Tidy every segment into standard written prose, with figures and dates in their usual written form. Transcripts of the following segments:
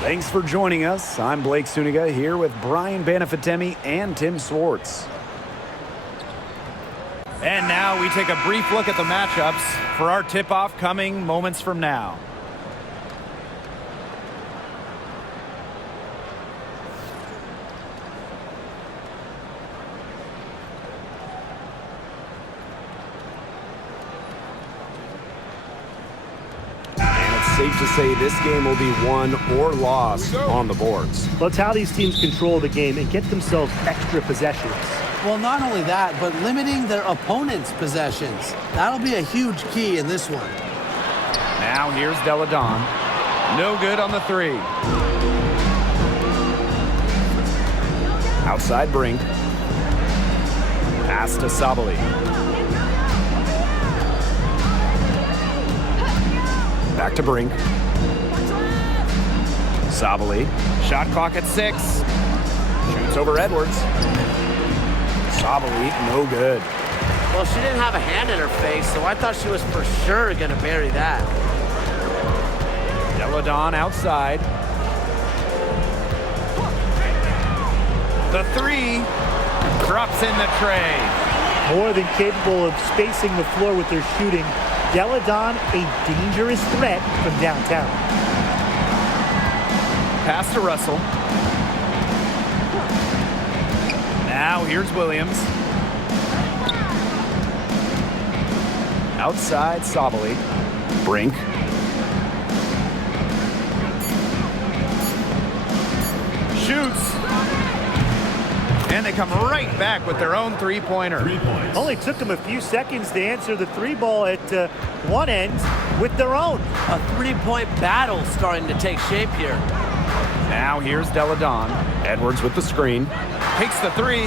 Thanks for joining us. I'm Blake Suniga here with Brian Banafitemi and Tim Swartz. And now we take a brief look at the matchups for our tip-off coming moments from now. Safe to say this game will be won or lost on the boards. Well, it's how these teams control the game and get themselves extra possessions. Well, not only that, but limiting their opponent's possessions. That'll be a huge key in this one. Now here's Deladon. No good on the three. Outside Brink. Pass to Sabali. Back to Brink. Sabali. Shot clock at 6. Shoots over Edwards. Sabali, no good. Well, she didn't have a hand in her face, so I thought she was for sure going to bury that. Deladon outside. The three drops in the tray. More than capable of spacing the floor with their shooting. Deladon, a dangerous threat from downtown. Pass to Russell. Now here's Williams. Outside Sabali. Brink. Shoots. And they come right back with their own three-pointer. Only took them a few seconds to answer the three ball at one end with their own. A three-point battle starting to take shape here. Now here's Deladon. Edwards with the screen. Takes the three.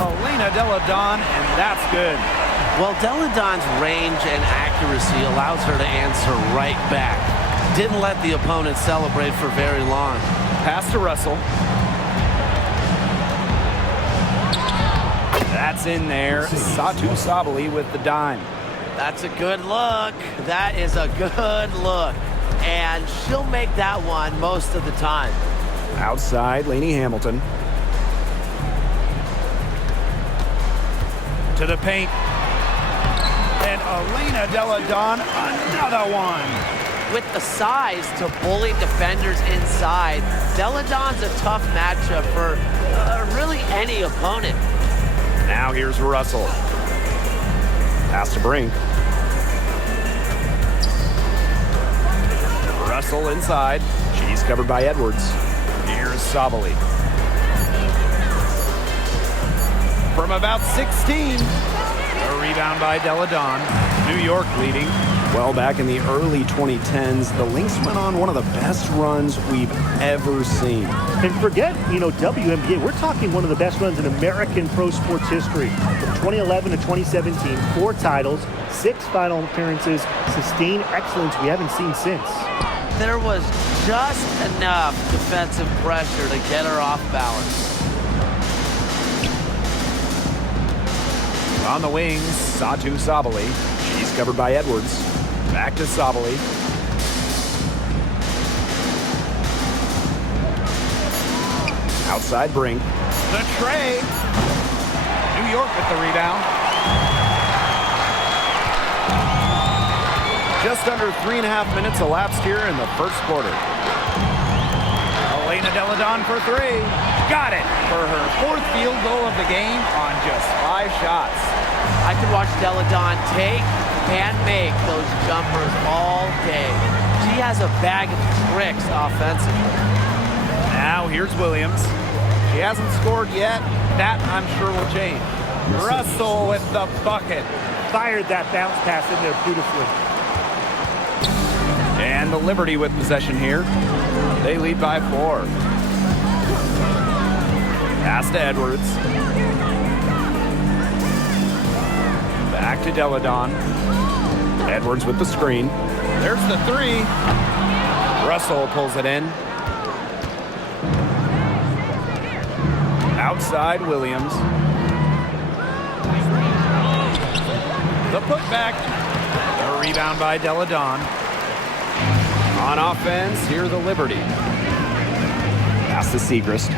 Elena Deladon, and that's good. Well, Deladon's range and accuracy allows her to answer right back. Didn't let the opponent celebrate for very long. Pass to Russell. That's in there. Satu Sabali with the dime. That's a good look. That is a good look. And she'll make that one most of the time. Outside, Lainey Hamilton. To the paint. And Elena Deladon, another one. With the size to bully defenders inside, Deladon's a tough matchup for really any opponent. Now here's Russell. Pass to Brink. Russell inside. She's covered by Edwards. Here's Sabali. From about 16. A rebound by Deladon. New York leading. Well, back in the early 2010s, the Lynx went on one of the best runs we've ever seen. And forget, WNBA, we're talking one of the best runs in American pro sports history. From 2011 to 2017, 4 titles, 6 final appearances, sustained excellence we haven't seen since. There was just enough defensive pressure to get her off balance. On the wings, Satu Sabali. She's covered by Edwards. Back to Sabali. Outside Brink. The tray. New York with the rebound. Just under 3.5 minutes elapsed here in the first quarter. Elena Deladon for 3. Got it for her 4th field goal of the game on just 5 shots. I could watch Deladon take and make those jumpers all day. She has a bag of tricks offensively. Now here's Williams. She hasn't scored yet. That, I'm sure, will change. Russell with the bucket. Fired that bounce pass in there beautifully. And the Liberty with possession here. They lead by 4. Pass to Edwards. Back to Deladon. Edwards with the screen. There's the 3. Russell pulls it in. Outside Williams. The putback. A rebound by Deladon. On offense, here the Liberty. Pass to Segrist.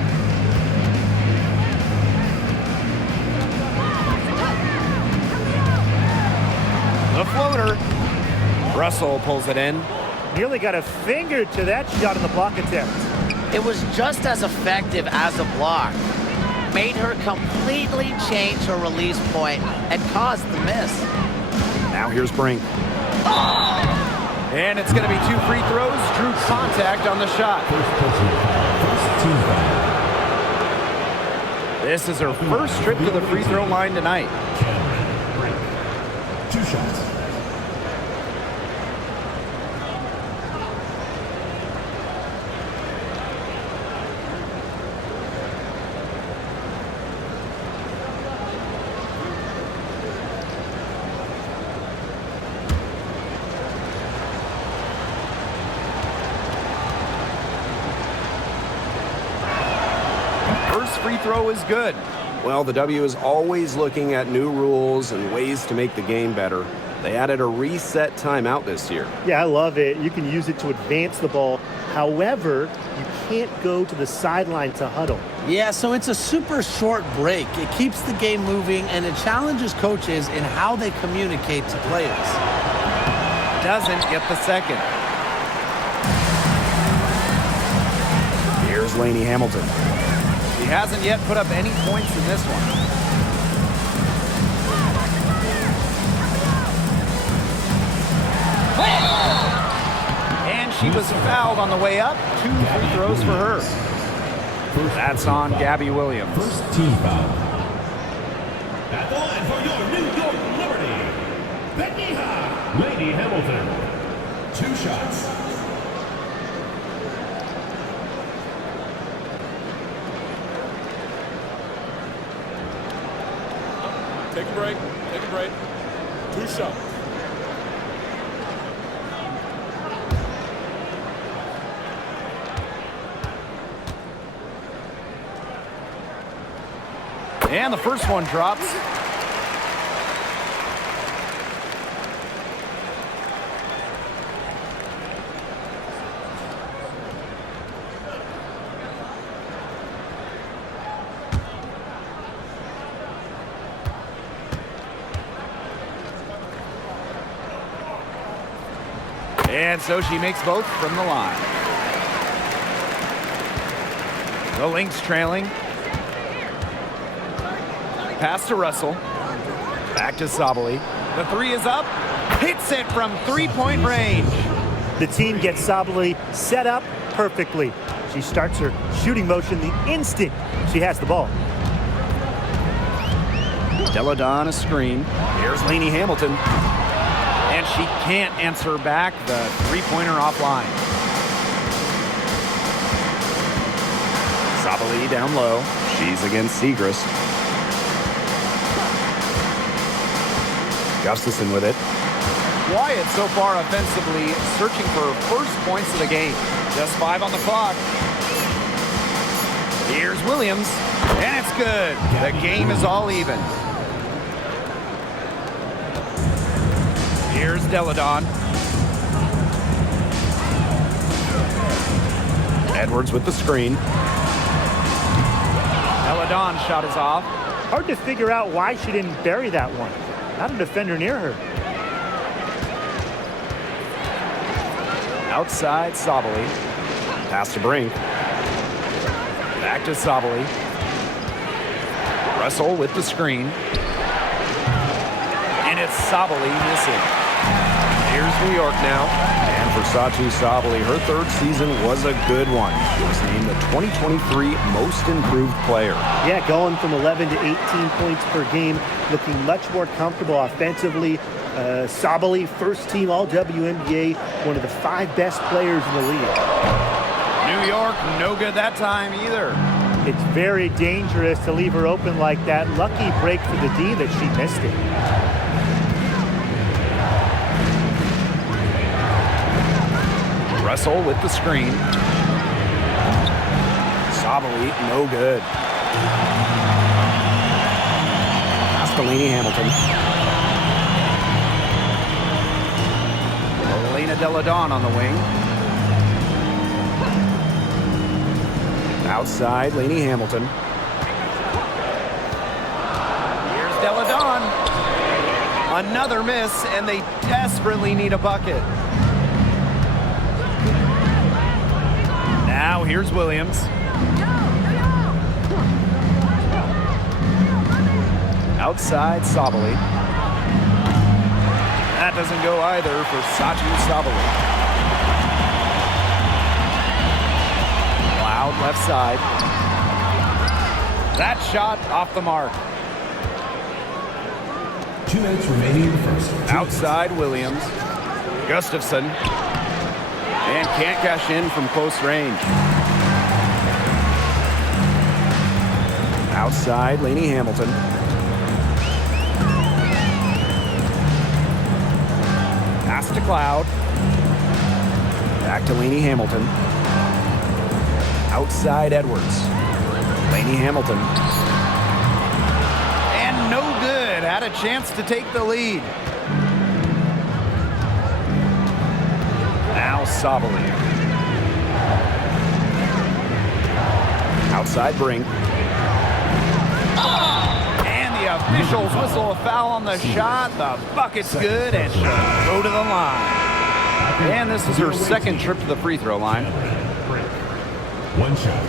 The floater. Russell pulls it in. Nearly got a finger to that shot in the block attempt. It was just as effective as a block. Made her completely change her release point and caused the miss. Now here's Brink. And it's going to be 2 free throws. Drew contact on the shot. This is her first trip to the free throw line tonight. 2 shots. First free throw is good. Well, the W is always looking at new rules and ways to make the game better. They added a reset timeout this year. Yeah, I love it. You can use it to advance the ball. However, you can't go to the sideline to huddle. Yeah, so it's a super short break. It keeps the game moving, and it challenges coaches in how they communicate to players. Doesn't get the second. Here's Laney Hamilton. He hasn't yet put up any points in this one. And she was fouled on the way up. 2 free throws for her. That's on Gabby Williams. First team foul. At the line for your New York Liberty, Lady Hamilton. 2 shots. Take a break. Take a break. 2 shots. And the first one drops. And so she makes both from the line. The Lynx trailing. Pass to Russell. Back to Sabali. The 3 is up. Hits it from 3-point range. The team gets Sabali set up perfectly. She starts her shooting motion the instant she has the ball. Deladon a screen. Here's Laney Hamilton. And she can't answer back the 3-pointer offline. Sabali down low. She's against Segrist. Gustafson with it. Wyatt so far offensively searching for first points of the game. Just 5 on the clock. Here's Williams, and it's good. The game is all even. Here's Deladon. Edwards with the screen. Deladon shot is off. Hard to figure out why she didn't bury that one. Not a defender near her. Outside Sabali. Pass to Brink. Back to Sabali. Russell with the screen. And it's Sabali missing. Here's New York now. And for Satu Sabali, her 3rd season was a good one. She was named the 2023 Most Improved Player. Yeah, going from 11 to 18 points per game, looking much more comfortable offensively. Sabali, first team All-WNBA, one of the 5 best players in the league. New York, no good that time either. It's very dangerous to leave her open like that. Lucky break for the D that she missed it. Russell with the screen. Sabali, no good. Pass to Laney Hamilton. Elena Deladon on the wing. Outside, Lainey Hamilton. Here's Deladon. Another miss, and they desperately need a bucket. Now here's Williams. Outside, Sabali. That doesn't go either for Satu Sabali. Loud left side. That shot off the mark. 2 minutes remaining in the first. Outside, Williams. Gustafson. And can't cash in from close range. Outside, Lainey Hamilton. Pass to Cloud. Back to Lainey Hamilton. Outside, Edwards. Lainey Hamilton. And no good. Had a chance to take the lead. Now Sabali. Outside, Brink. And the officials whistle a foul on the shot. The bucket's good, and she'll go to the line. And this is her second trip to the free throw line. 1 shot.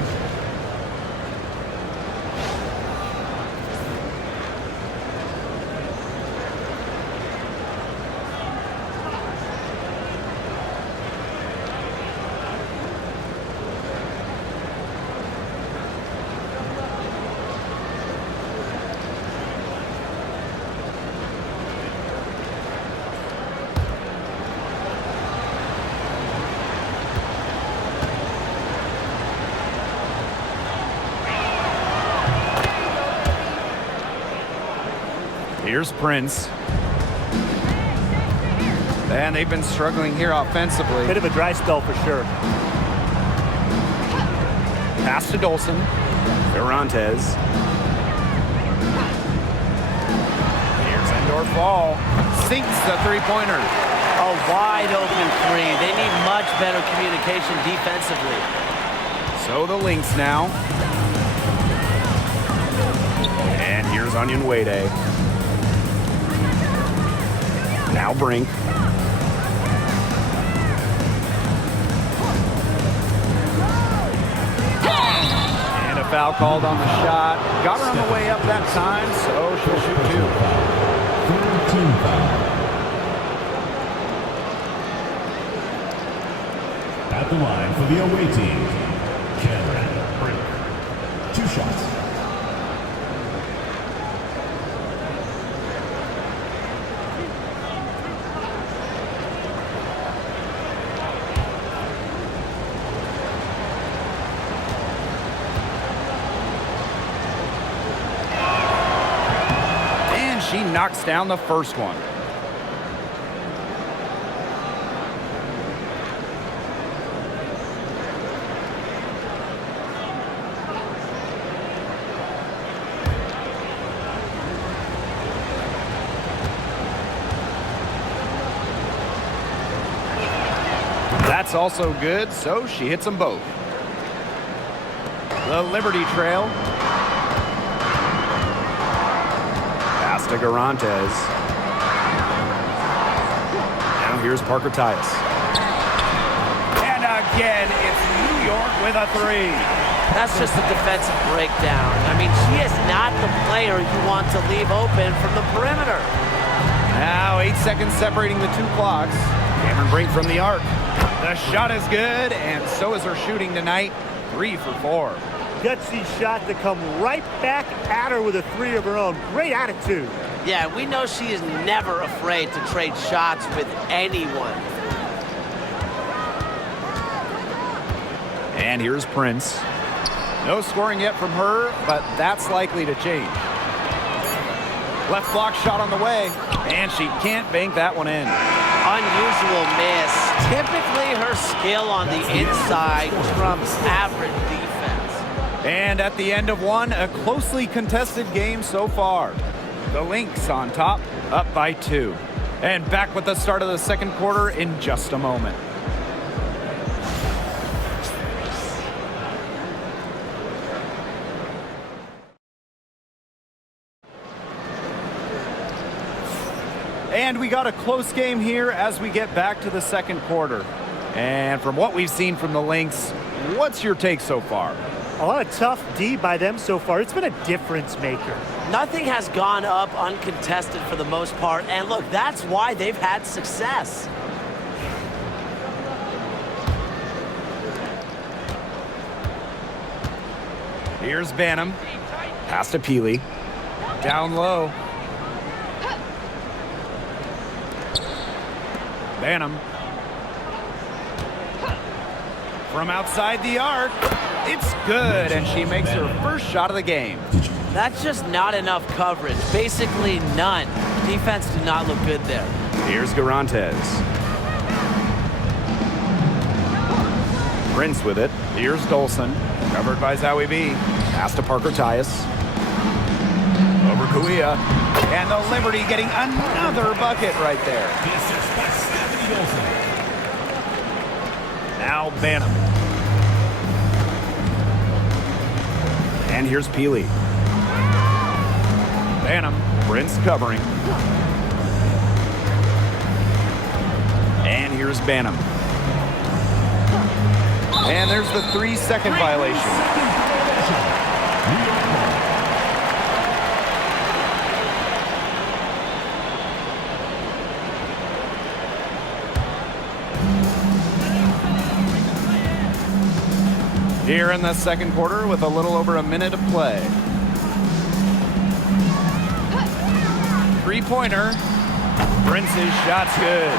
Here's Prince. And they've been struggling here offensively. Bit of a dry spell for sure. Pass to Dolson. Ferrantes. Here's Endor Fall. Sinks the three-pointer. A wide open three. They need much better communication defensively. So the Lynx now. And here's Onion Wade. Now Brink. And a foul called on the shot. Got her on the way up that time, so she'll shoot 2. Third team foul. At the line for the away team, Cameron Brink. 2 shots. She knocks down the first one. That's also good, so she hits them both. The Liberty trail. To Garantes. Now here's Parker Tyus. And again, it's New York with a 3. That's just a defensive breakdown. I mean, she is not the player you want to leave open from the perimeter. Now 8 seconds separating the 2 clocks. Cameron Brink from the arc. The shot is good, and so is her shooting tonight. 3 for 4. Gutsy shot to come right back at her with a 3 of her own. Great attitude. Yeah, we know she is never afraid to trade shots with anyone. And here's Prince. No scoring yet from her, but that's likely to change. Left block shot on the way, and she can't bank that one in. Unusual miss. Typically her skill on the inside trumps average defense. And at the end of one, a closely contested game so far. The Lynx on top, up by 2. And back with the start of the second quarter in just a moment. And we got a close game here as we get back to the second quarter. And from what we've seen from the Lynx, what's your take so far? A lot of tough D by them so far. It's been a difference maker. Nothing has gone up uncontested for the most part. And look, that's why they've had success. Here's Banham. Pass to Peely. Down low. Banham. From outside the arc. It's good, and she makes her first shot of the game. That's just not enough coverage. Basically none. Defense did not look good there. Here's Garantes. Prince with it. Here's Dolson. Covered by Zowie B. Pass to Parker Tyus. Over Kuia. And the Liberty getting another bucket right there. The assist by Stephanie Olsen. Now Banham. And here's Peely. Banham. Prince covering. And here's Banham. And there's the 3-second violation. Here in the second quarter with a little over a minute to play. Three-pointer. Prince's shot's good.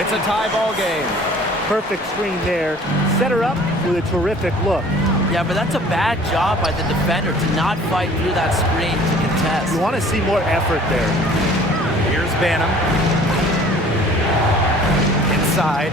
It's a tie ball game. Perfect screen there. Set her up with a terrific look. Yeah, but that's a bad job by the defender to not fight through that screen to contest. You want to see more effort there. Here's Banham. Inside.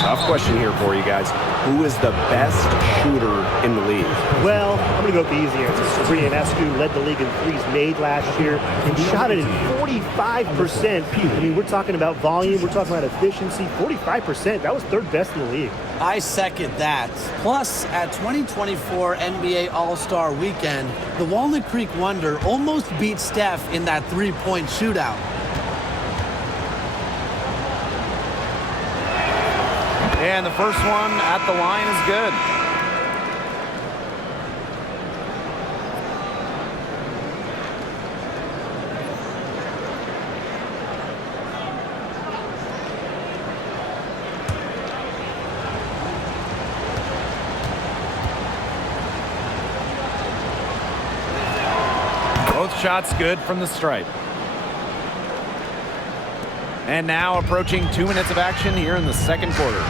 Tough question here for you guys. Who is the best shooter in the league? Well, I'm going to go with the easy answer. Sabrina Enescu led the league in threes made last year and shot it at 45%. I mean, we're talking about volume. We're talking about efficiency. 45%. That was third best in the league. I second that. Plus, at 2024 NBA All-Star Weekend, the Walnut Creek Wonder almost beat Steph in that three-point shootout. And the first one at the line is good. Both shots good from the stripe. And now approaching 2 minutes of action here in the second quarter.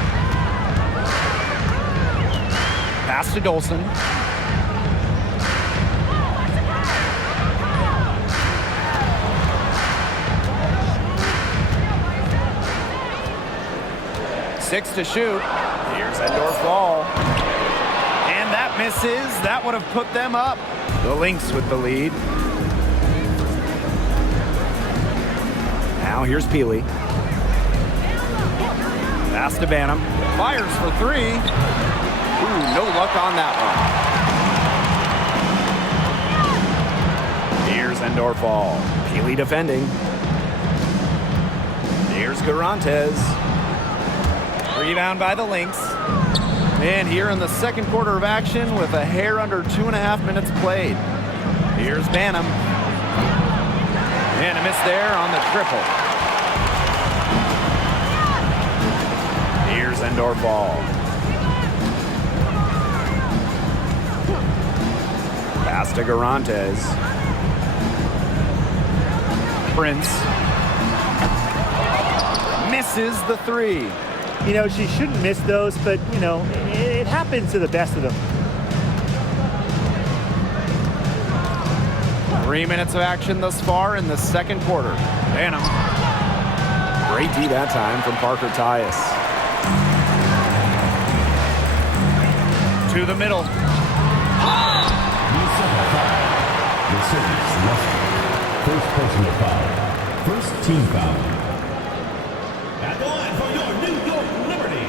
Pass to Dolson. Six to shoot. Here's Endor Fall. And that misses. That would have put them up. The Lynx with the lead. Now here's Peely. Pass to Banham. Fires for three. Ooh, no luck on that one. Here's Endor Fall. Peely defending. Here's Garantes. Rebound by the Lynx. And here in the second quarter of action with a hair under 2.5 minutes played. Here's Banham. And a miss there on the triple. Here's Endor Fall. Pass to Garantes. Prince. Misses the three. You know, she shouldn't miss those, but, you know, it happens to the best of them. 3 minutes of action thus far in the second quarter. Banham. Great D that time from Parker Tyus. To the middle. The service Russell. First personal foul. First team foul. At the line for your New York Liberty,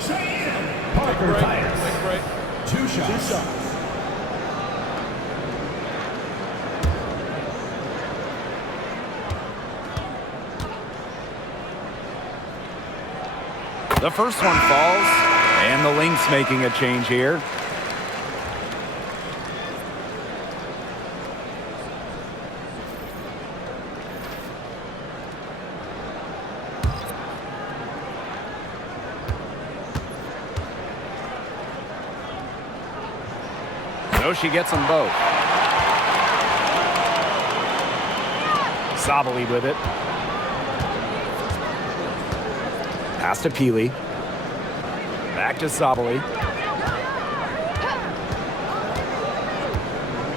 Cheyenne Parker Tyus. Two shots. The first one falls, and the Lynx making a change here. So she gets them both. Sabali with it. Pass to Peely. Back to Sabali.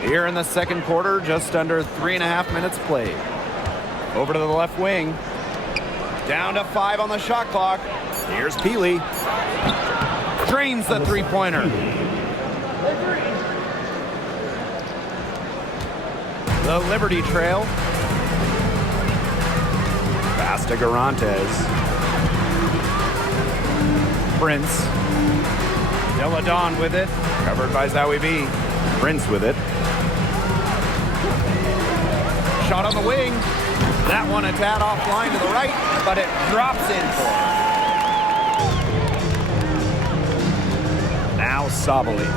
Here in the second quarter, just under 3.5 minutes played. Over to the left wing. Down to 5 on the shot clock. Here's Peely. Drains the three-pointer. The Liberty trail. Pass to Garantes. Prince. Deladon with it. Covered by Zowie B. Prince with it. Shot on the wing. That one a tad offline to the right, but it drops in for her. Now Sabali.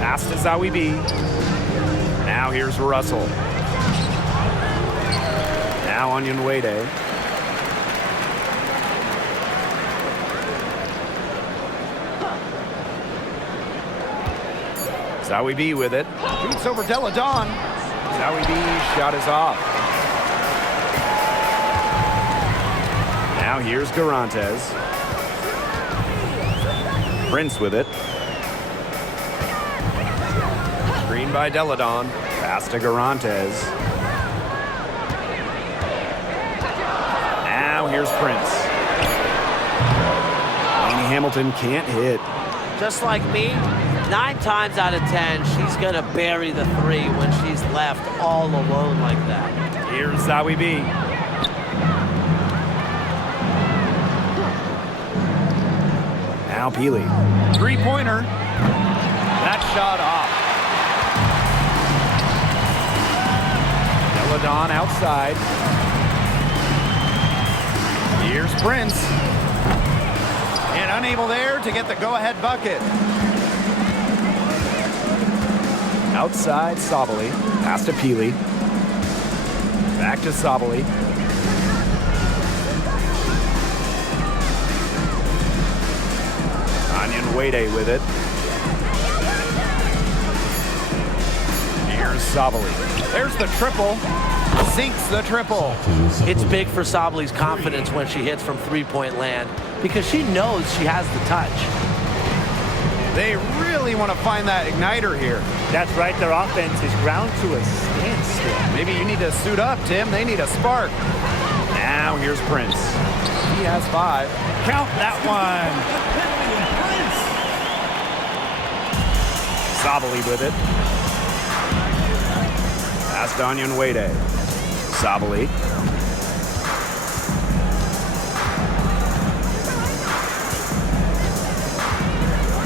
Pass to Zowie B. Now here's Russell. Now Onyenwede. Zowie B with it. Shoots over Deladon. Zowie B shot is off. Now here's Garantes. Prince with it. Screen by Deladon. Pass to Garantes. Now here's Prince. Laney Hamilton can't hit. Just like me, 9 times out of 10, she's going to bury the 3 when she's left all alone like that. Here's Zowie B. Now Peely. Three-pointer. That shot off. Deladon outside. Here's Prince. And unable there to get the go-ahead bucket. Outside Sabali. Pass to Peely. Back to Sabali. Onyenwede with it. Here's Sabali. There's the triple. Sinks the triple. It's big for Sabali's confidence when she hits from three-point land because she knows she has the touch. They really want to find that igniter here. That's right. Their offense is ground to a standstill. Maybe you need to suit up, Tim. They need a spark. Now here's Prince. He has 5. Count that one. Sabali with it. Pass to Onyenwede. Sabali.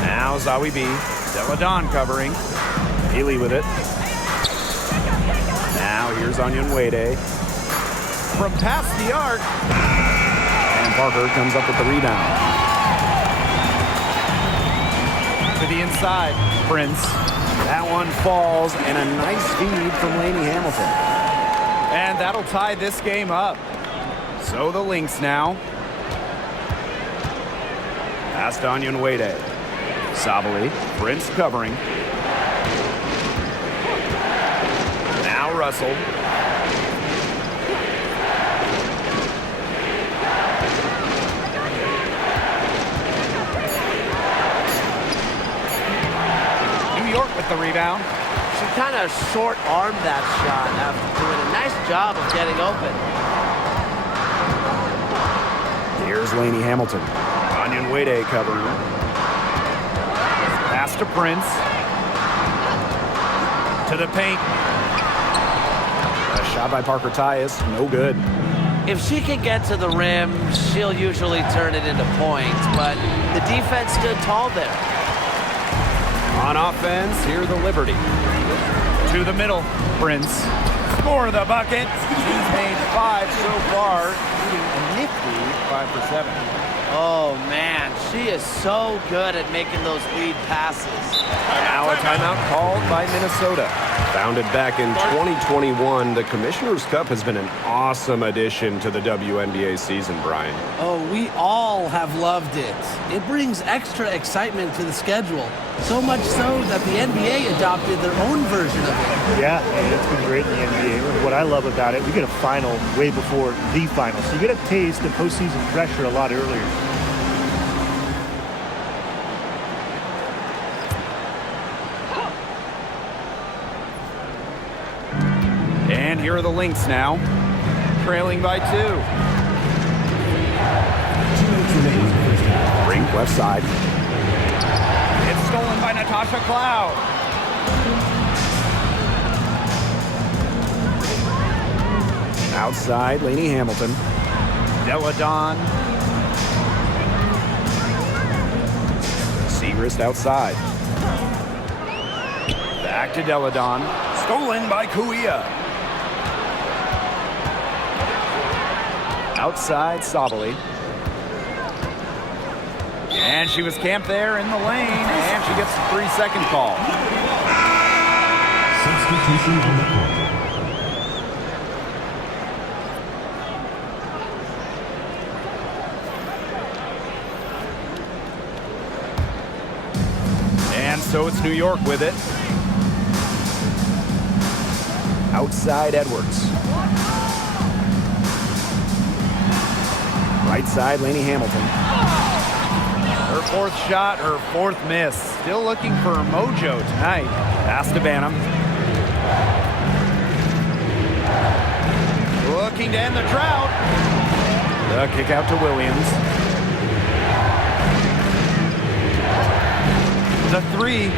Now Zowie B. Deladon covering. Peely with it. Now here's Onyenwede. From past the arc. And Parker comes up with the rebound. To the inside. Prince. That one falls, and a nice feed from Laney Hamilton. And that'll tie this game up. So the Lynx now. Pass to Onyenwede. Sabali. Prince covering. Now Russell. New York with the rebound. She kind of short-armed that shot after doing a nice job of getting open. Here's Laney Hamilton. Onyenwede covering. Pass to Prince. To the paint. A shot by Parker Tyus, no good. If she can get to the rim, she'll usually turn it into points, but the defense stood tall there. On offense, here the Liberty. To the middle, Prince. Score the bucket. She's made 5 so far, shooting a nifty 5 for 7. Oh, man, she is so good at making those lead passes. Now a timeout called by Minnesota. Founded back in 2021, the Commissioner's Cup has been an awesome addition to the WNBA season, Brian. Oh, we all have loved it. It brings extra excitement to the schedule. So much so that the NBA adopted their own version of it. Yeah, and it's been great in the NBA. What I love about it, we get a final way before the final. So you get a taste of postseason pressure a lot earlier. And here are the Lynx now, trailing by 2. 2 minutes remaining in the first half. Brink left side. It's stolen by Natasha Cloud. Outside, Lainey Hamilton. Deladon. Segrist outside. Back to Deladon. Stolen by Kuia. Outside, Sabali. And she was camped there in the lane, and she gets a 3-second call. Substitution on the court. And so it's New York with it. Outside, Edwards. Right side, Lainey Hamilton. Her 4th shot, her 4th miss. Still looking for mojo tonight. Pass to Banham. Looking to end the drought. The kick out to Williams. The 3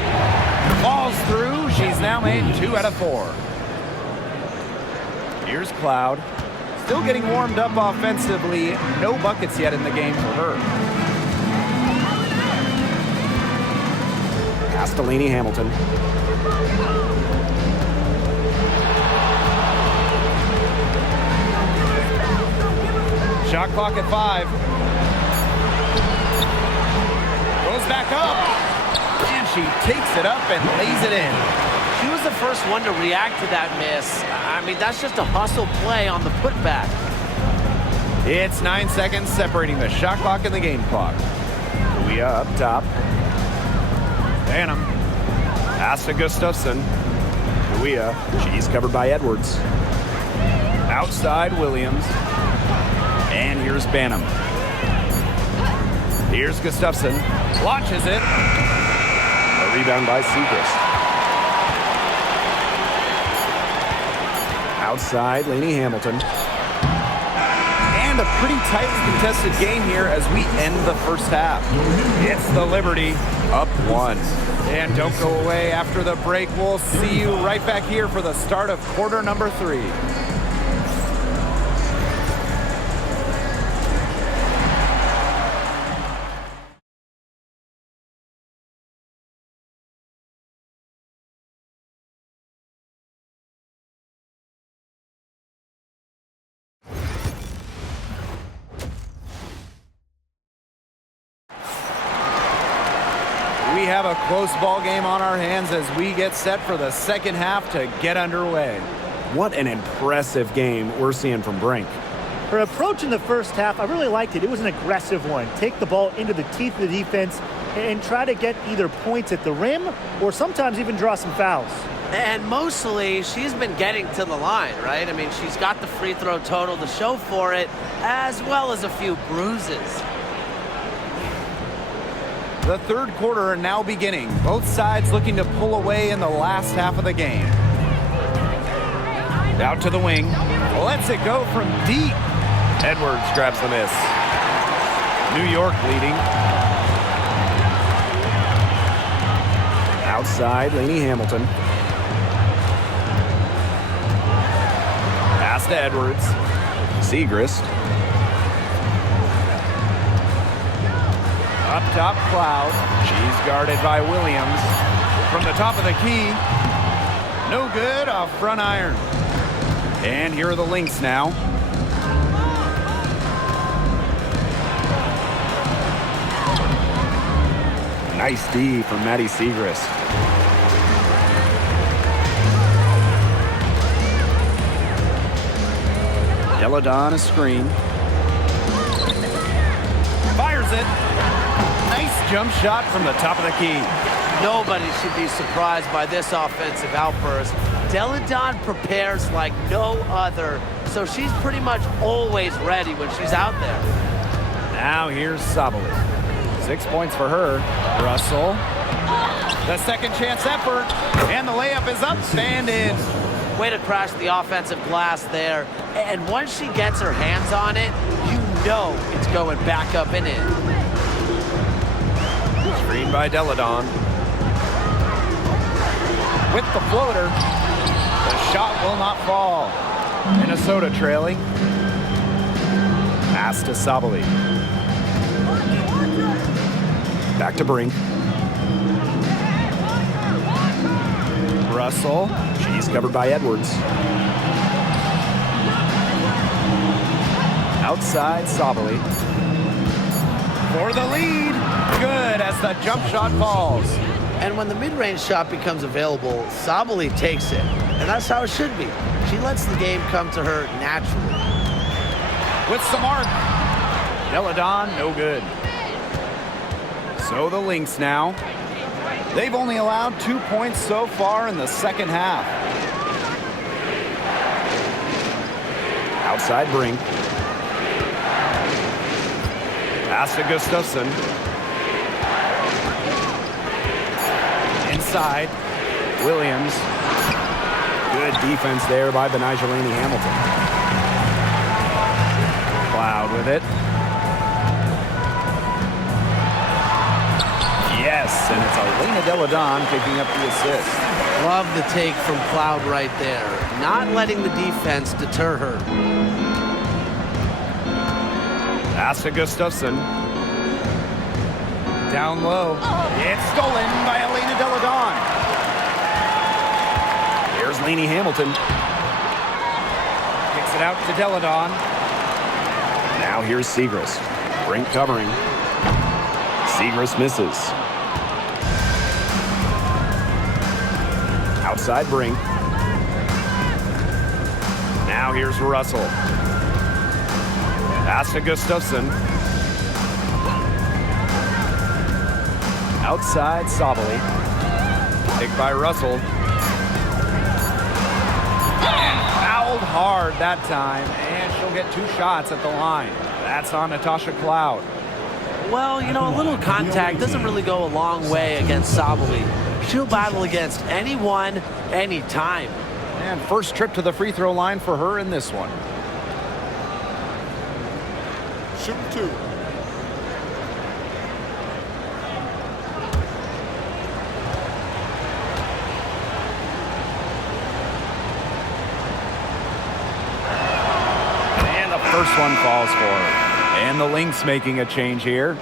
falls through. She's now made 2 out of 4. Here's Cloud. Still getting warmed up offensively. No buckets yet in the game for her. Pass to Lainey Hamilton. Shot clock at 5. Goes back up. And she takes it up and lays it in. She was the first one to react to that miss. I mean, that's just a hustle play on the putback. It's 9 seconds separating the shot clock and the game clock. Kuia up top. Banham. Pass to Gustafson. Kuia. She's covered by Edwards. Outside Williams. And here's Banham. Here's Gustafson. Launches it. A rebound by Segrist. Outside, Lainey Hamilton. And a pretty tightly contested game here as we end the first half. It's the Liberty up 1. And don't go away after the break. We'll see you right back here for the start of quarter number 3. We have a close ball game on our hands as we get set for the second half to get underway. What an impressive game we're seeing from Brink. Her approach in the first half, I really liked it. It was an aggressive one. Take the ball into the teeth of the defense and try to get either points at the rim or sometimes even draw some fouls. And mostly, she's been getting to the line, right? I mean, she's got the free throw total to show for it, as well as a few bruises. The third quarter now beginning. Both sides looking to pull away in the last half of the game. Out to the wing. Lets it go from deep. Edwards grabs the miss. New York leading. Outside, Lainey Hamilton. Pass to Edwards. Segrist. Up top, Cloud. She's guarded by Williams. From the top of the key. No good, off front iron. And here are the Lynx now. Nice D from Maddie Segrist. Deladon a screen. Fires it. Nice jump shot from the top of the key. Nobody should be surprised by this offensive outburst. Deladon prepares like no other, so she's pretty much always ready when she's out there. Now here's Sabali. 6 points for her. Russell. The second chance effort. And the layup is up and in. Way to crash the offensive glass there. And once she gets her hands on it, you know it's going back up and in. Screen by Deladon. With the floater. The shot will not fall. Minnesota trailing. Pass to Sabali. Back to Brink. Russell. She's covered by Edwards. Outside Sabali. For the lead. Good as the jump shot falls. And when the mid-range shot becomes available, Sabali takes it. And that's how it should be. She lets the game come to her naturally. With some arc. Deladon, no good. So the Lynx now. They've only allowed 2 points so far in the second half. Outside Brink. Pass to Gustafson. Inside. Williams. Good defense there by Benajelani Hamilton. Cloud with it. Yes, and it's Elena Deladon picking up the assist. Love the take from Cloud right there. Not letting the defense deter her. Pass to Gustafson. Down low. It's stolen by Elena Deladon. Here's Lainey Hamilton. Kicks it out to Deladon. Now here's Segrist. Brink covering. Segrist misses. Outside Brink. Now here's Russell. Pass to Gustafson. Outside Sabali. Picked by Russell. And fouled hard that time. And she'll get 2 shots at the line. That's on Natasha Cloud. Well, you know, a little contact doesn't really go a long way against Sabali. She'll battle against anyone, anytime. And first trip to the free throw line for her in this one. Shooting 2. And the first one falls for her. And the Lynx making a change here.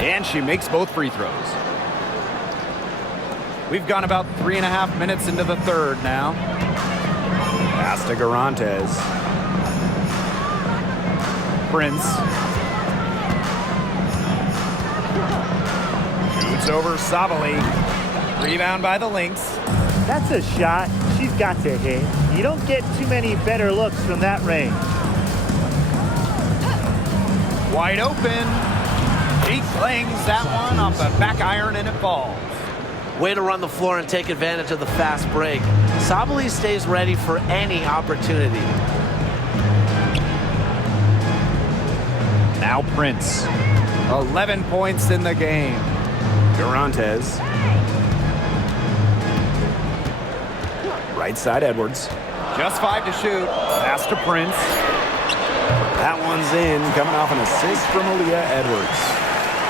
And she makes both free throws. We've gone about 3.5 minutes into the third now. Pass to Garantes. Prince. Shoots over Sabali. Rebound by the Lynx. That's a shot she's got to hit. You don't get too many better looks from that range. Wide open. She clings that one off the back iron and it falls. Way to run the floor and take advantage of the fast break. Sabali stays ready for any opportunity. Now Prince. 11 points in the game. Garantes. Right side Edwards. Just 5 to shoot. Pass to Prince. That one's in, coming off an assist from Aaliyah Edwards.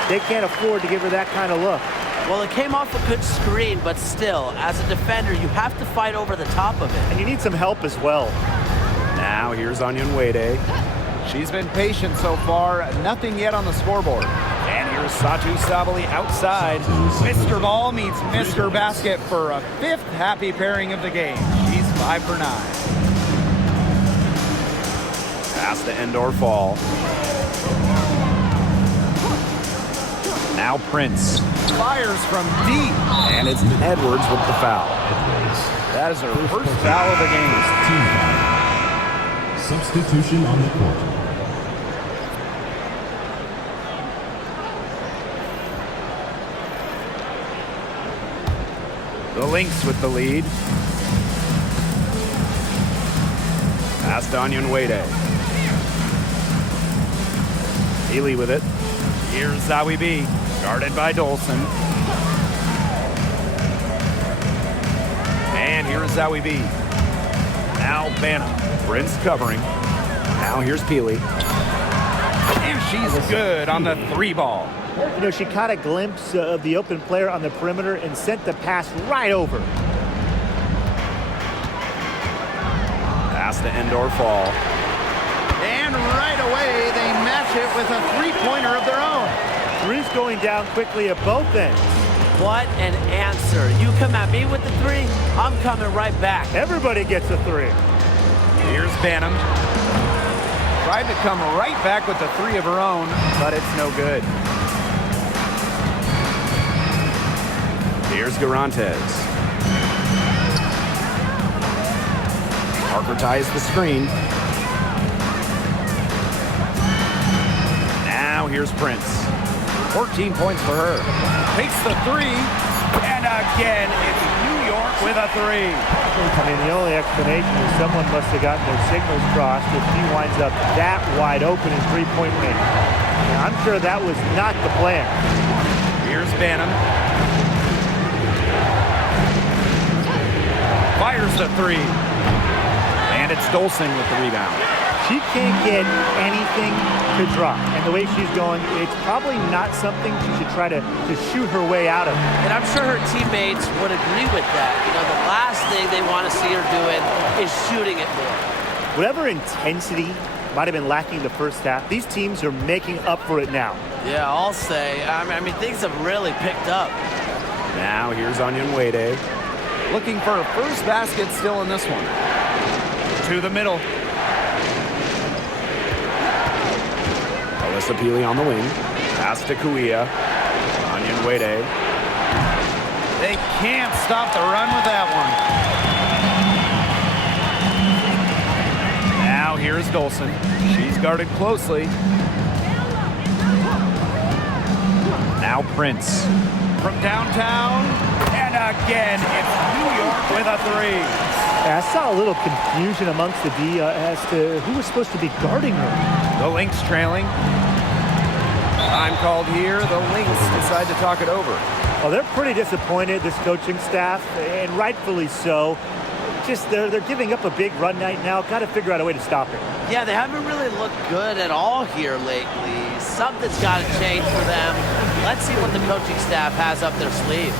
They can't afford to give her that kind of look. Well, it came off a good screen, but still, as a defender, you have to fight over the top of it. And you need some help as well. Now here's Onion Wade. She's been patient so far. Nothing yet on the scoreboard. And here's Satu Sabali outside. Mr. Ball meets Mr. Basket for a 5th happy pairing of the game. She's 5 for 9. Pass to Endor Fall. Now Prince. Fires from deep. And it's Edwards with the foul. That is her first foul of the game. Team foul. Substitution on the court. The Lynx with the lead. Pass to Onion Wade. Healy with it. Here's Zawi B. Guarded by Dolson. And here's Zawi B. Now Banham. Prince covering. Now here's Peely. And she's good on the 3 ball. You know, she caught a glimpse of the open player on the perimeter and sent the pass right over. Pass to Endor Fall. And right away, they match it with a 3-pointer of their own. Three's going down quickly at both ends. What an answer. You come at me with the 3, I'm coming right back. Everybody gets a 3. Here's Banham. Tried to come right back with the 3 of her own, but it's no good. Here's Garantes. Parker ties the screen. Now here's Prince. 14 points for her. Takes the 3, and again, it's New York with a 3. I mean, the only explanation is someone must have gotten their signals crossed if he winds up that wide open in three-point range. Now, I'm sure that was not the plan. Here's Banham. Fires the 3. And it's Dolson with the rebound. She can't get anything to drop. And the way she's going, it's probably not something she should try to shoot her way out of. And I'm sure her teammates would agree with that. You know, the last thing they want to see her doing is shooting it more. Whatever intensity might have been lacking the first half, these teams are making up for it now. Yeah, I'll say. I mean, things have really picked up. Now here's Onion Wade. Looking for her first basket still in this one. To the middle. Alyssa Peely on the wing. Pass to Kuia. Onion Wade. They can't stop the run with that one. Now here's Dolson. She's guarded closely. Now Prince. From downtown. And again, it's New York with a 3. I saw a little confusion amongst the D as to who was supposed to be guarding her. The Lynx trailing. Time called here. The Lynx decide to talk it over. Well, they're pretty disappointed, this coaching staff, and rightfully so. Just they're giving up a big run night now. Got to figure out a way to stop it. Yeah, they haven't really looked good at all here lately. Something's got to change for them. Let's see what the coaching staff has up their sleeve.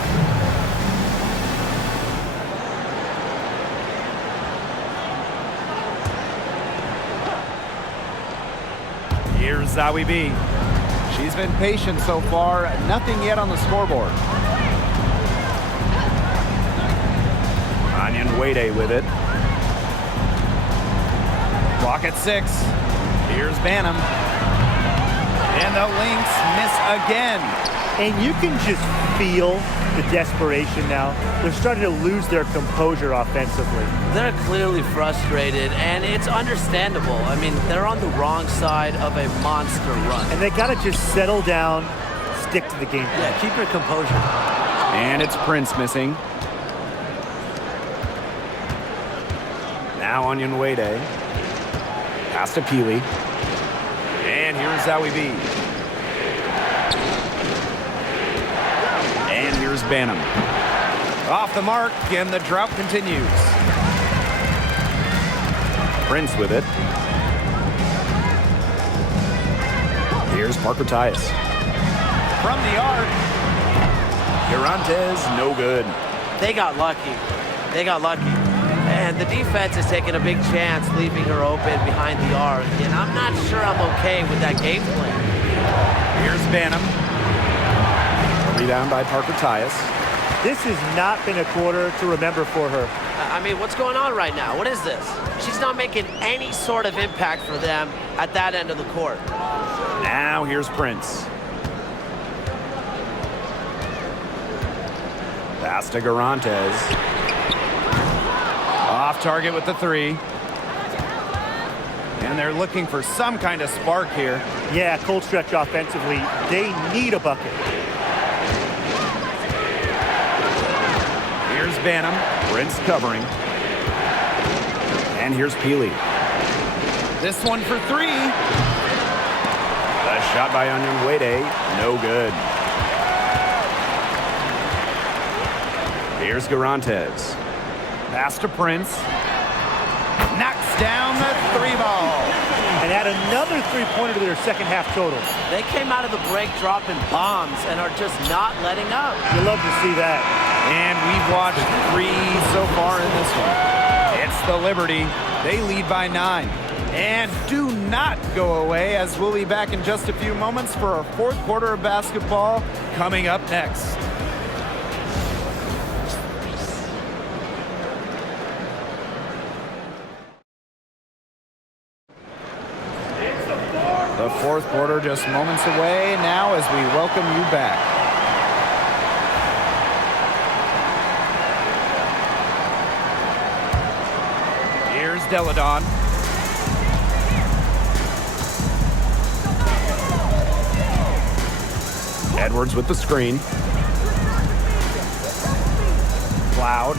Here's Zawi B. She's been patient so far. Nothing yet on the scoreboard. Onion Wade with it. Clock at 6. Here's Banham. And the Lynx miss again. And you can just feel the desperation now. They're starting to lose their composure offensively. They're clearly frustrated, and it's understandable. I mean, they're on the wrong side of a monster run. And they got to just settle down, stick to the game plan. Yeah, keep your composure. And it's Prince missing. Now Onion Wade. Pass to Peely. And here's Zawi B. And here's Banham. Off the mark, and the drought continues. Prince with it. Here's Parker Tyus. From the arc. Garantes, no good. They got lucky. They got lucky. And the defense is taking a big chance, leaving her open behind the arc. And I'm not sure I'm okay with that game plan. Here's Banham. Rebound by Parker Tyus. This has not been a quarter to remember for her. I mean, what's going on right now? What is this? She's not making any sort of impact for them at that end of the court. Now here's Prince. Pass to Garantes. Off target with the three. And they're looking for some kind of spark here. Yeah, cold stretch offensively. They need a bucket. Here's Banham. Prince covering. And here's Peely. This one for three. The shot by Onion Wade, no good. Here's Garantes. Pass to Prince. Knocks down the three ball. And add another three-pointer to their second half total. They came out of the break dropping bombs and are just not letting up. You love to see that. And we've watched three so far in this one. It's the Liberty. They lead by 9. And do not go away, as we'll be back in just a few moments for our fourth quarter of basketball coming up next. The fourth quarter just moments away now as we welcome you back. Here's Deladon. Edwards with the screen. Cloud.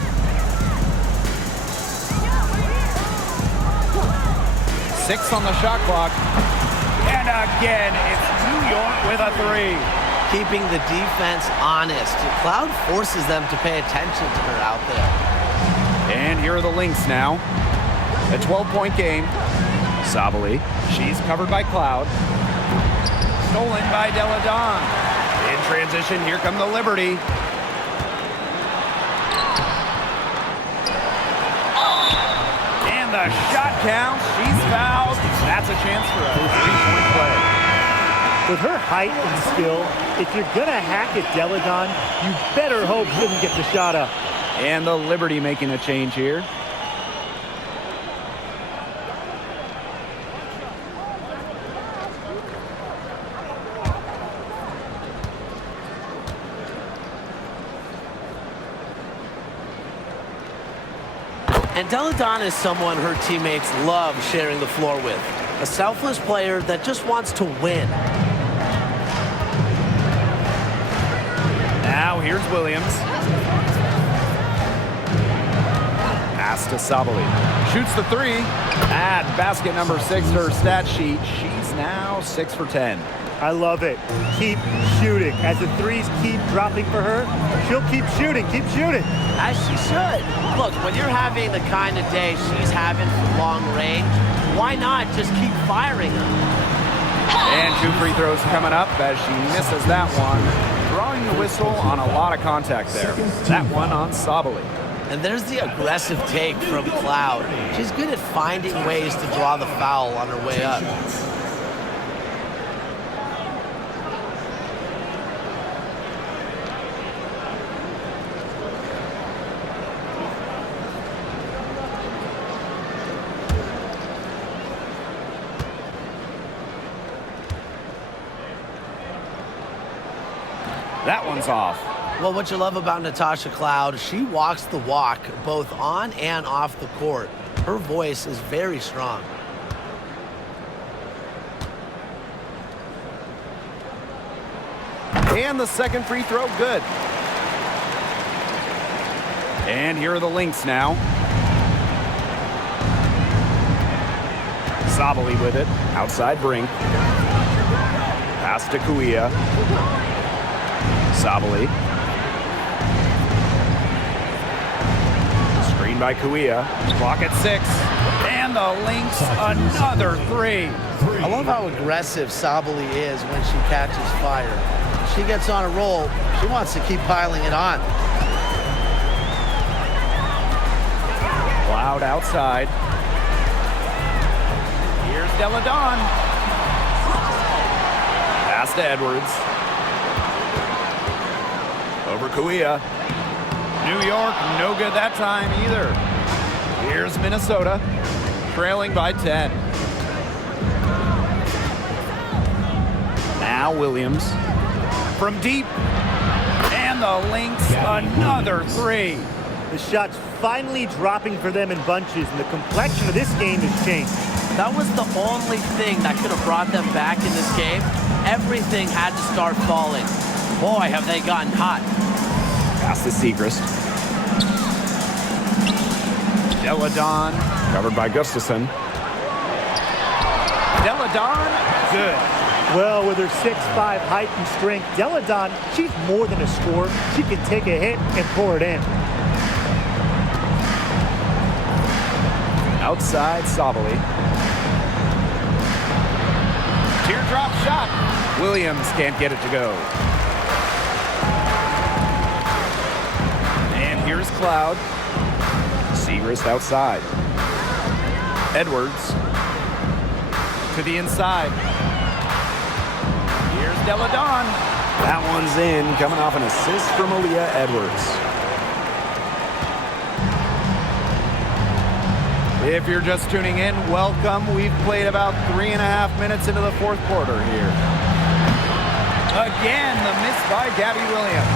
Six on the shot clock. And again, it's New York with a three. Keeping the defense honest. Cloud forces them to pay attention to her out there. And here are the Lynx now. A 12-point game. Sabali. She's covered by Cloud. Stolen by Deladon. In transition, here come the Liberty. And the shot counts. She's fouled. That's a chance for a three-point play. With her height and skill, if you're going to hack at Deladon, you better hope she doesn't get the shot up. And the Liberty making a change here. And Deladon is someone her teammates love sharing the floor with. A selfless player that just wants to win. Now here's Williams. Pass to Sabali. Shoots the three. Add basket number 6 to her stat sheet. She's now 6 for 10. I love it. Keep shooting. As the threes keep dropping for her, she'll keep shooting, keep shooting. As she should. Look, when you're having the kind of day she's having from long range, why not just keep firing them? And 2 free throws coming up as she misses that one. Drawing the whistle on a lot of contact there. That one on Sabali. And there's the aggressive take from Cloud. She's good at finding ways to draw the foul on her way up. That one's off. Well, what you love about Natasha Cloud, she walks the walk both on and off the court. Her voice is very strong. And the second free throw, good. And here are the Lynx now. Sabali with it. Outside brink. Pass to Kuia. Sabali. Screen by Kuia. Clock at 6. And the Lynx, another three. I love how aggressive Sabali is when she catches fire. she gets on a roll, she wants to keep piling it on. Cloud outside. Here's Deladon. Pass to Edwards. Over Kuia. New York, no good that time either. Here's Minnesota, trailing by 10. Now Williams from deep. And the Lynx, another three. The shot's finally dropping for them in bunches, and the complexion of this game has changed. That was the only thing that could have brought them back in this game. Everything had to start falling. Boy, have they gotten hot. Pass to Segrist. Deladon, covered by Gustafson. Deladon, good. Well, with her 6'5" height and strength, Deladon, she's more than a scorer. She can take a hit and pour it in. Outside Sabali. Teardrop shot. Williams can't get it to go. And here's Cloud. Segrist outside. Edwards to the inside. Here's Deladon. That one's in, coming off an assist from Aaliyah Edwards. If you're just tuning in, welcome. We've played about 3.5 minutes into the fourth quarter here. Again, the miss by Gabby Williams.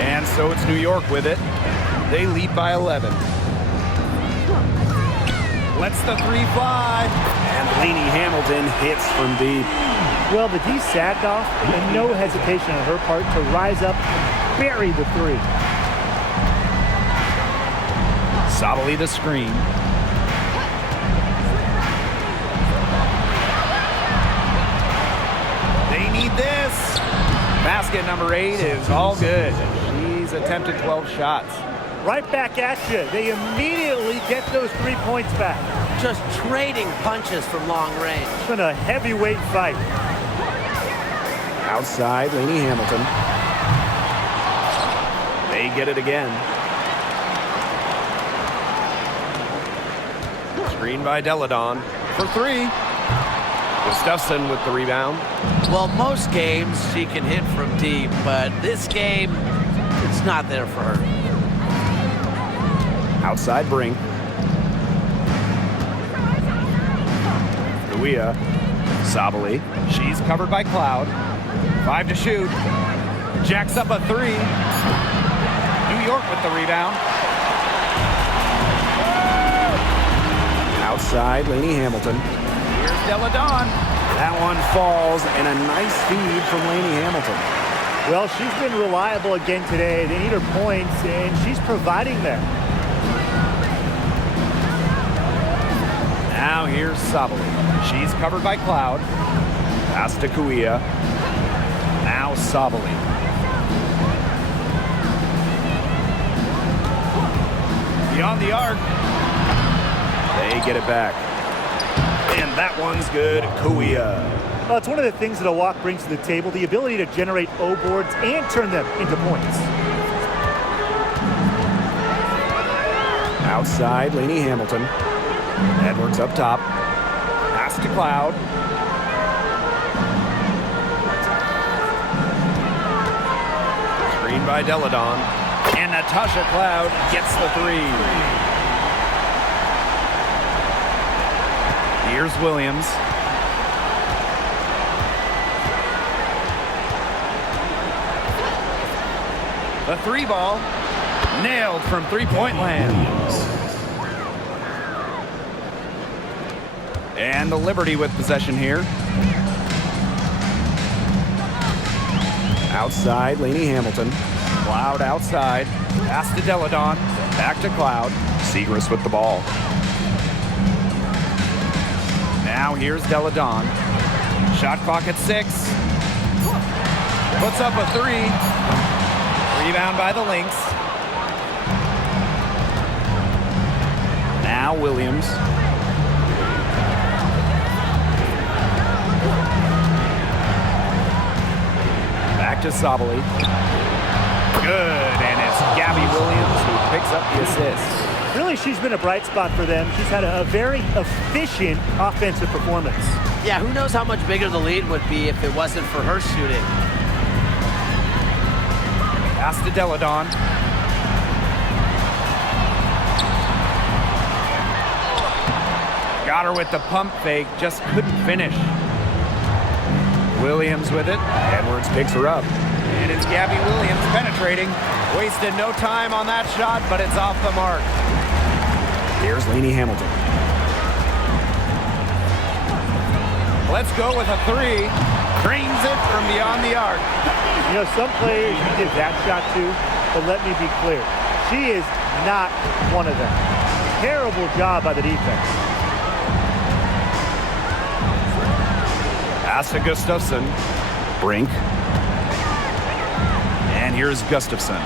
And so it's New York with it. They lead by 11. Lets the three fly. And Lainey Hamilton hits from deep. Well, the D sacked off, and no hesitation on her part to rise up and bury the three. Sabali the screen. They need this. Basket number 8 is all good. She's attempted 12 shots. Right back at you. They immediately get those 3 points back. Just trading punches from long range. It's been a heavyweight fight. Outside, Lainey Hamilton. They get it again. Screen by Deladon for 3. Gustafson with the rebound. Well, most games she can hit from deep, but this game, it's not there for her. Outside Brink. Kuia. Sabali. She's covered by Cloud. 5 to shoot. Jacks up a 3. New York with the rebound. Outside, Lainey Hamilton. Here's Deladon. That one falls, and a nice feed from Lainey Hamilton. Well, she's been reliable again today. They need her points, and she's providing them. Now here's Sabali. She's covered by Cloud. Pass to Kuia. Now Sabali. Beyond the arc. They get it back. And that one's good. Kuia. Well, it's one of the things that a walk brings to the table, the ability to generate O boards and turn them into points. Outside, Lainey Hamilton. Edwards up top. Pass to Cloud. Screen by Deladon. And Natasha Cloud gets the 3. Here's Williams. The 3 ball. Nailed from three-point land. And the Liberty with possession here. Outside, Lainey Hamilton. Cloud outside. Pass to Deladon. Back to Cloud. Segrist with the ball. Now here's Deladon. Shot clock at 6. Puts up a 3. Rebound by the Lynx. Now Williams. to Sabali. Good, and it's Gabby Williams who picks up the assist. Really, she's been a bright spot for them. She's had a very efficient offensive performance. Yeah, who knows how much bigger the lead would be if it wasn't for her shooting. Pass to Deladon. Got her with the pump fake, just couldn't finish. Williams with it. Edwards picks her up. And it's Gabby Williams penetrating. Wasted no time on that shot, but it's off the mark. Here's Lainey Hamilton. Let's go with a three. Drains it from beyond the arc. You know, some players you give that shot to, but let me be clear. She is not one of them. Terrible job by the defense. Pass to Gustafson. Brink. And here's Gustafson.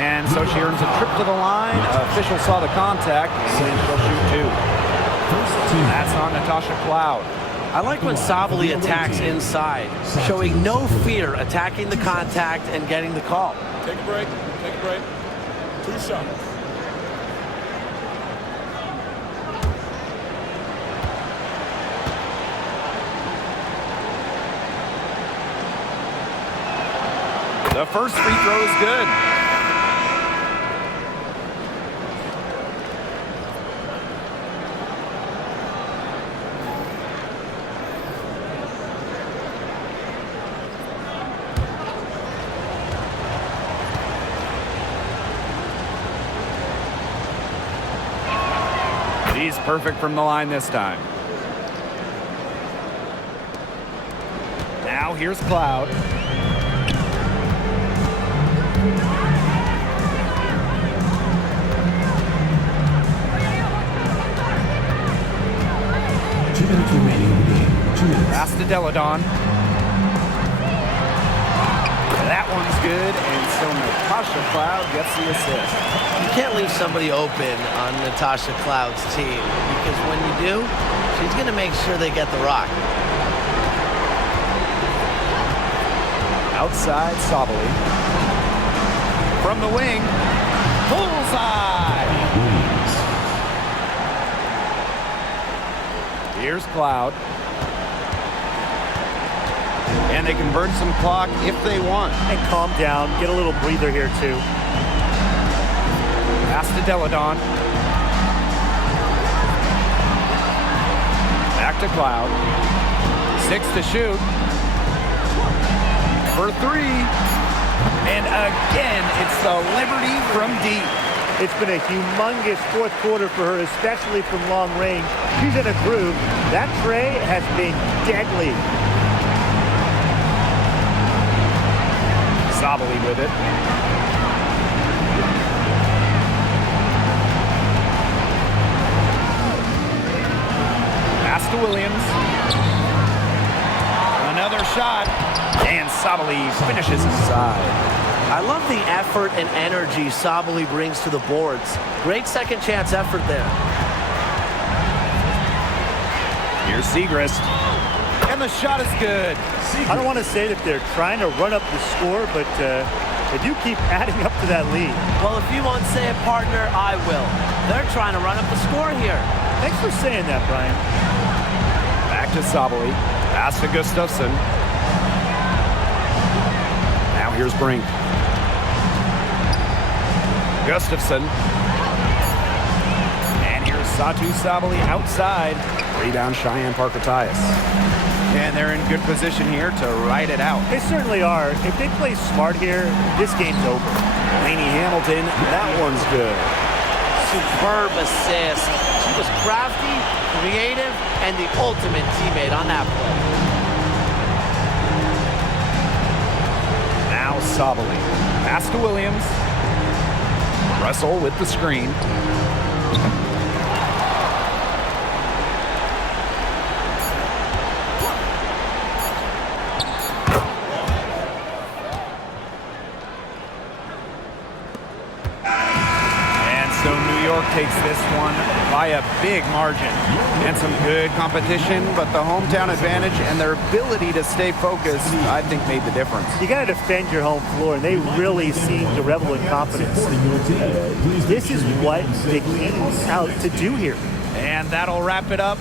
And so she earns a trip to the line. Official saw the contact, and she'll shoot two. That's on Natasha Cloud. I like when Sabali attacks inside, showing no fear attacking the contact and getting the call. Take a break. Take a break. 2 shots. The first free throw is good. She's perfect from the line this time. Now here's Cloud. Pass to Deladon. That one's good, and so Natasha Cloud gets the assist. You can't leave somebody open on Natasha Cloud's team, because when you do, she's going to make sure they get the rock. Outside Sabali. From the wing. Bullseye! Here's Cloud. And they can burn some clock if they want. And calm down. Get a little breather here, too. Pass to Deladon. Back to Cloud. 6 to shoot. For 3. And again, it's the Liberty from deep. It's been a humongous fourth quarter for her, especially from long range. She's in a groove. That tray has been deadly. Sabali with it. Pass to Williams. Another shot. And Sabali finishes inside. I love the effort and energy Sabali brings to the boards. Great second chance effort there. Here's Segrist. And the shot is good. I don't want to say that they're trying to run up the score, but they do keep adding up to that lead. Well, if you won't say it, partner, I will. They're trying to run up the score here. Thanks for saying that, Brian. Back to Sabali. Pass to Gustafson. Now here's Brink. Gustafson. And here's Satu Sabali outside. Rebound Cheyenne Parker-Tyus. And they're in good position here to ride it out. They certainly are. If they play smart here, this game's over. Lainey Hamilton, that one's good. Superb assist. She was crafty, creative, and the ultimate teammate on that play. Now Sabali. Pass to Williams. Russell with the screen. York takes this one by a big margin. And some good competition, but the hometown advantage and their ability to stay focused, I think, made the difference. You got to defend your home floor, and they really seem to revel in confidence. This is what they came out to do here. And that'll wrap it up